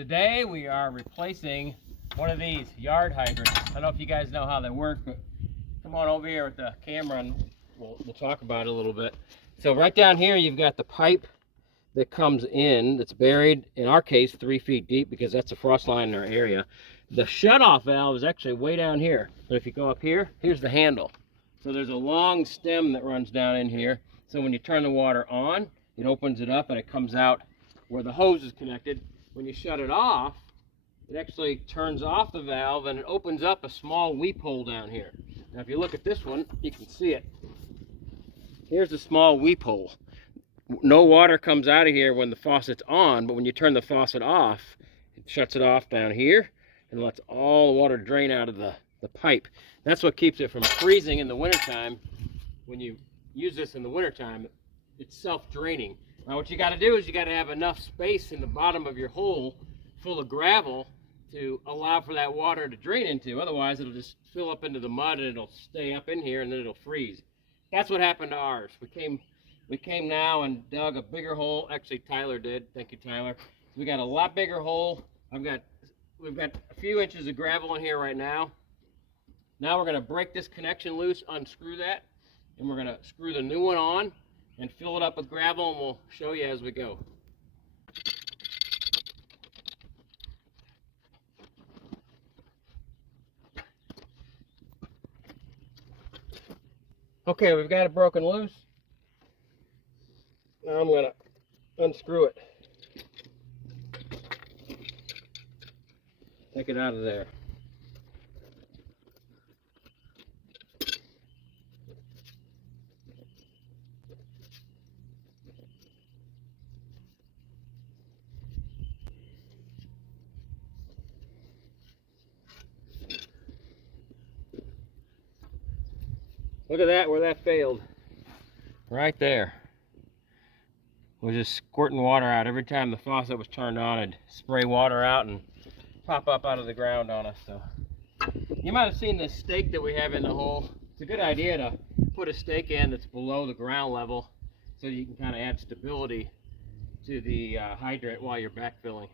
Today we are replacing one of these yard hydrants. I don't know if you guys know how they work, but come on over here with the camera and we'll talk about it a little bit. So right down here you've got the pipe that comes in that's buried, in our case, 3 feet deep because that's a frost line in our area. The shutoff valve is actually way down here, but if you go up here, here's the handle. So there's a long stem that runs down in here. So when you turn the water on, it opens it up and it comes out where the hose is connected. When you shut it off, it actually turns off the valve and it opens up a small weep hole down here. Now if you look at this one, you can see it. Here's a small weep hole. No water comes out of here when the faucet's on, but when you turn the faucet off, it shuts it off down here and lets all the water drain out of the pipe. That's what keeps it from freezing in the wintertime. When you use this in the wintertime, it's self-draining. Now what you got to do is you got to have enough space in the bottom of your hole full of gravel to allow for that water to drain into. Otherwise it'll just fill up into the mud and it'll stay up in here and then it'll freeze. That's what happened to ours. We came now and dug a bigger hole. Actually Tyler did. Thank you, Tyler. We got a lot bigger hole. We've got a few inches of gravel in here right now. Now we're going to break this connection loose, unscrew that, and we're going to screw the new one on and fill it up with gravel, and we'll show you as we go. Okay, we've got it broken loose. Now I'm going to unscrew it. Take it out of there. Look at that, where that failed. Right there. Was just squirting water out every time the faucet was turned on. It'd spray water out and pop up out of the ground on us. So you might have seen this stake that we have in the hole. It's a good idea to put a stake in that's below the ground level so you can kind of add stability to the hydrant while you're backfilling.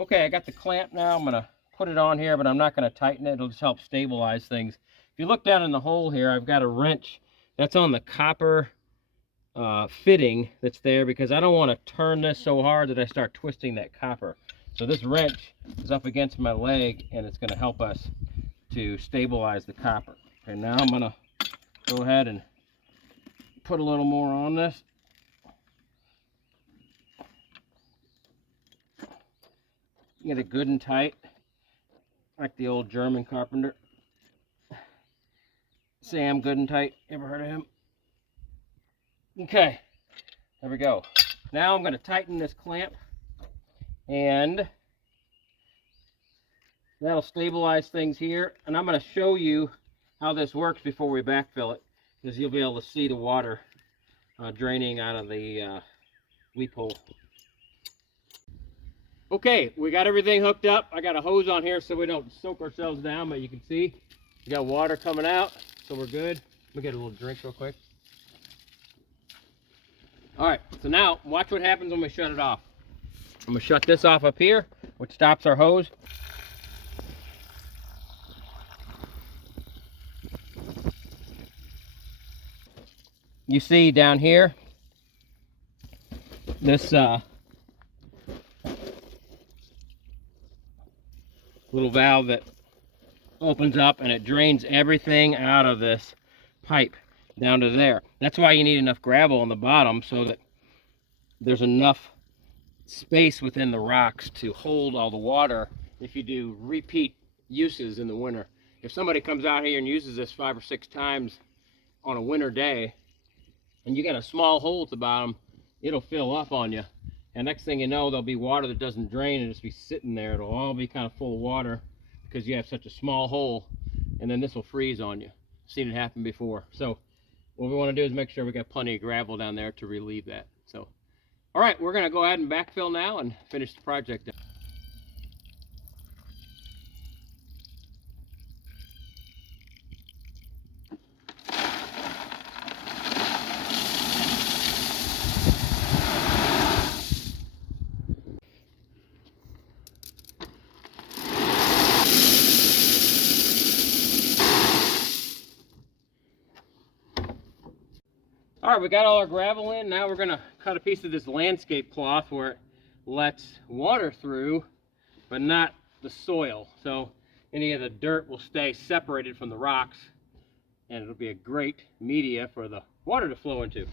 Okay, I got the clamp now. I'm going to put it on here, but I'm not going to tighten it. It'll just help stabilize things. If you look down in the hole here, I've got a wrench that's on the copper fitting that's there because I don't want to turn this so hard that I start twisting that copper. So this wrench is up against my leg and it's going to help us to stabilize the copper. Okay, now I'm going to go ahead and put a little more on this. Get it good and tight, like the old German carpenter. Sam Good and Tight. Ever heard of him? Okay, there we go. Now I'm going to tighten this clamp, and that'll stabilize things here. And I'm going to show you how this works before we backfill it, because you'll be able to see the water draining out of the weep hole. Okay, we got everything hooked up. I got a hose on here so we don't soak ourselves down, but you can see we got water coming out, so we're good. Let me get a little drink real quick. All right, so now watch what happens when we shut it off. I'm gonna shut this off up here, which stops our hose. You see down here, this little valve that opens up and it drains everything out of this pipe down to there. That's why you need enough gravel on the bottom so that there's enough space within the rocks to hold all the water if you do repeat uses in the winter. If somebody comes out here and uses this 5 or 6 times on a winter day, and you got a small hole at the bottom, it'll fill up on you. And next thing you know, there'll be water that doesn't drain and just be sitting there. It'll all be kind of full of water because you have such a small hole, and then this will freeze on you. Seen it happen before. So what we want to do is make sure we got plenty of gravel down there to relieve that. So, all right, we're going to go ahead and backfill now and finish the project up. All right, we got all our gravel in. Now we're gonna cut a piece of this landscape cloth where it lets water through, but not the soil. So any of the dirt will stay separated from the rocks, and it'll be a great media for the water to flow into.